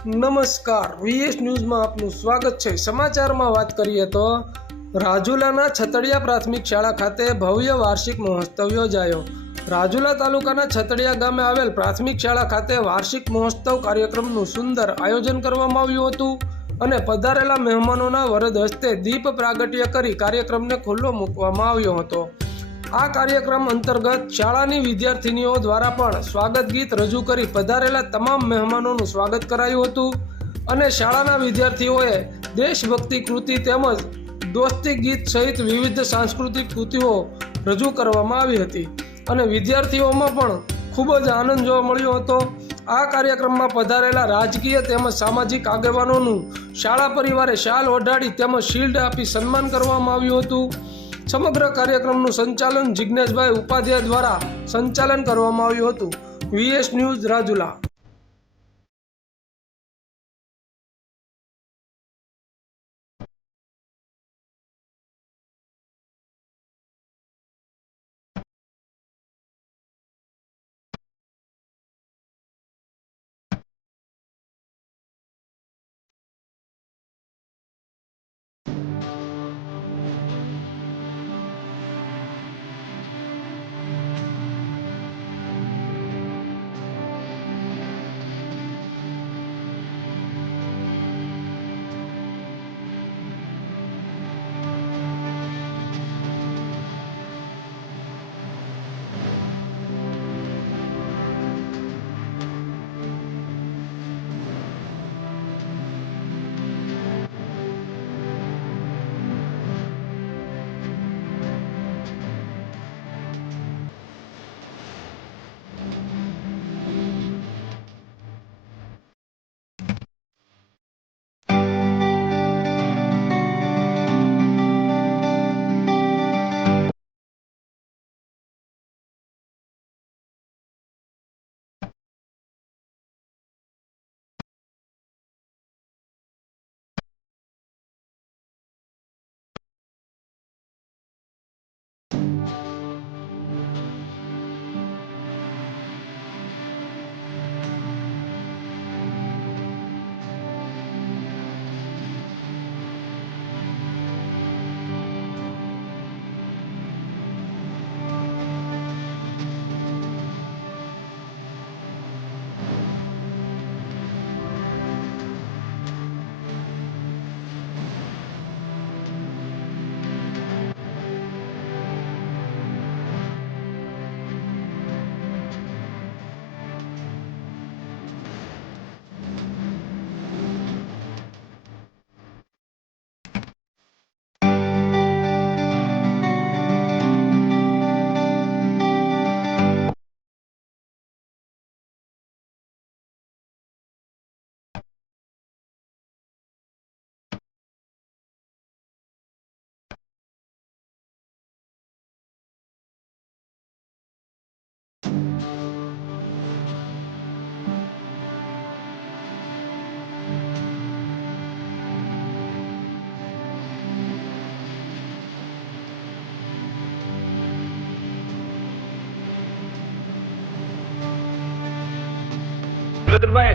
નમસ્કાર, વીએસ ન્યૂઝમાં આપનું સ્વાગત છે। સમાચારમાં વાત કરીએ તો રાજુલાના છતડિયા પ્રાથમિક શાળા ખાતે ભવ્ય વાર્ષિક મહોત્સવ યોજાયો। રાજુલા તાલુકાના છતડિયા ગામે આવેલ પ્રાથમિક શાળા ખાતે વાર્ષિક મહોત્સવ કાર્યક્રમનું સુંદર આયોજન કરવામાં આવ્યું હતું અને પધારેલા મહેમાનોના વરદ હસ્તે દીપ પ્રાગટ્ય કરી કાર્યક્રમને ખુલ્લો મૂકવામાં આવ્યો હતો। આ કાર્યક્રમ અંતર્ગત શાળાની વિદ્યાર્થીનીઓ દ્વારા પણ સ્વાગત ગીત રજૂ કરી પધારેલા તમામ મહેમાનોનું સ્વાગત કરાયું હતું અને શાળાના વિદ્યાર્થીઓએ દેશભક્તિ કૃતિ તેમજ દોસ્તી ગીત સહિત વિવિધ સાંસ્કૃતિક કૃતિઓ રજૂ કરવામાં આવી હતી અને વિદ્યાર્થીઓમાં પણ ખૂબ જ આનંદ જોવા મળ્યો હતો। આ કાર્યક્રમમાં પધારેલા રાજકીય તેમજ સામાજિક આગેવાનોનું શાળા પરિવારે શાલ ઓઢાડી તેમજ શિલ્ડ આપી સન્માન કરવામાં આવ્યું હતું। સમગ્ર કાર્યક્રમનું સંચાલન જિગ્નેશભાઈ ઉપાધ્યાય દ્વારા સંચાલન કરવામાં આવ્યું હતું। VS news Rajula.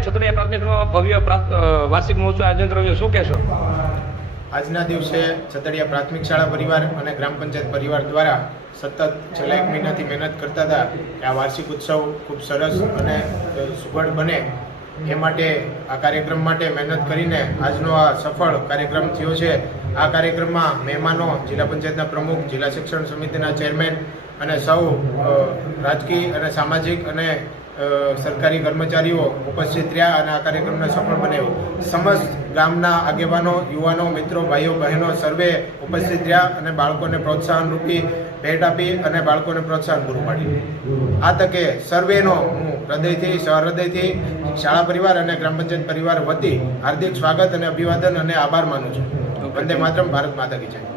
છતડિયા પ્રાથમિકનો ભવ્ય વાર્ષિક મહોત્સવ આયોજન કર્યું, શું કહેશો? આજના દિવસે છતડિયા પ્રાથમિક શાળા પરિવાર અને ગ્રામ પંચાયત પરિવાર દ્વારા સતત છેલ્લા 1 મહિનાથી મહેનત કરતા હતા કે આ વાર્ષિક ઉત્સવ ખૂબ સરસ અને સુઘડ બને એ માટે આ કાર્યક્રમ માટે મહેનત કરીને આજનો આ સફળ કાર્યક્રમ થયો છે। આ કાર્યક્રમમાં મહેમાનો, જિલ્લા પંચાયતના પ્રમુખ, જિલ્લા શિક્ષણ સમિતિના ચેરમેન અને સૌ રાજકીય અને સામાજિક અને સરકારી કર્મચારીઓ ઉપસ્થિત રહ્યા અને આ કાર્યક્રમને સફળ બનાવ્યો। સમસ્ત ગામના આગેવાનો, યુવાનો, મિત્રો, ભાઈઓ, બહેનો સર્વે ઉપસ્થિત રહ્યા અને બાળકોને પ્રોત્સાહન રૂપી ભેટ આપી અને બાળકોને પ્રોત્સાહન પૂરું પાડ્યું। આ તકે સર્વેનો હું હૃદયથી, સહૃદયથી શાળા પરિવાર અને ગ્રામ પંચાયત પરિવાર વતી હાર્દિક સ્વાગત અને અભિવાદન અને આભાર માનું છું। વંદે માતરમ, ભારત માતા કી જય।